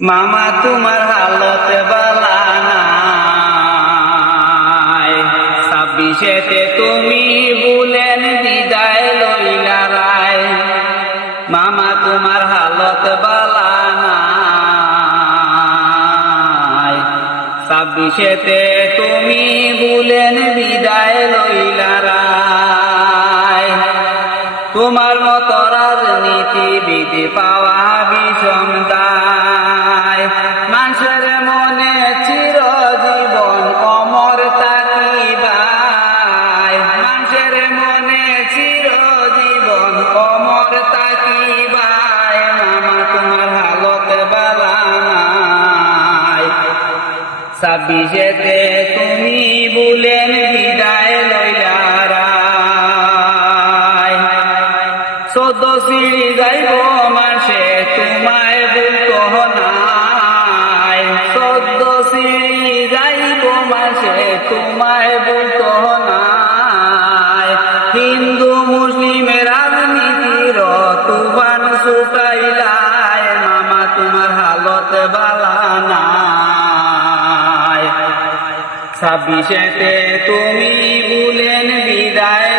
মামা তোমার হালত বালা নাই, 26-এতে তুমি ভুলেন বিদায় লইলা রায়। মামা তোমার হালত বালা নাই, 26-এতে তুমি ভুলেন বিদায় লইলা রায়। তোমার মতো রাজনীতিবিদ পাওয়া বিষম দায়, মানুষের মনে চিরজীবন অমর তাকিবায়। মানুষের মনে চিরজীবন অমর তাকিবায়। মামা তোমার হালত বালা নাই, 26-এতে তুমি ভুলেন বিদায় লইলা রায়। 14 সিঁড়ি যাইব মাসে তোমায় বলতো নাই, 14 সিঁড়ি যাইব মাসে তোমায় বলতো নাই। হিন্দু মুসলিমের রাজনীতির তুফান ছুটাইলায়, মামা তোমার হালত বালা নাই, 26-এতে তুমি ভুলেন বিদায়